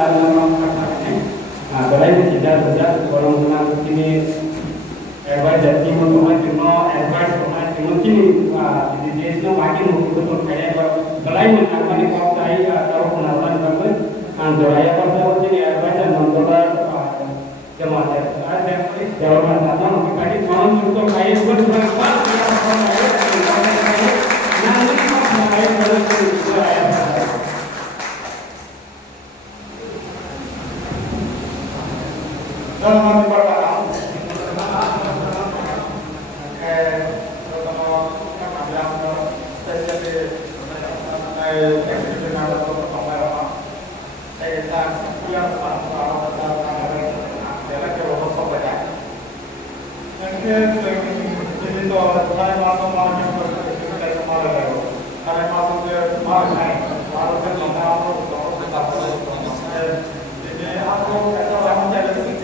Nah, balai tidak golong tenang sini advice jadi mau cuma advice cuma sini di desno makin betul kayak balai mengalami kau saya taruh penawaran kamu andoraya pada sini advice dan mendolar jemaah ada jawaban sama mungkin tadi malam untuk kayak berapa nanti mau kayak berapa dalam arti perkataan, terutama yang spesialis dengan pertama kita yang sama adalah kalau sobatnya. Yang jadi itu kalau masuk malam yang kita kemarin, kalau masuk ke malam baru kan kita jadi aku kata orang jadi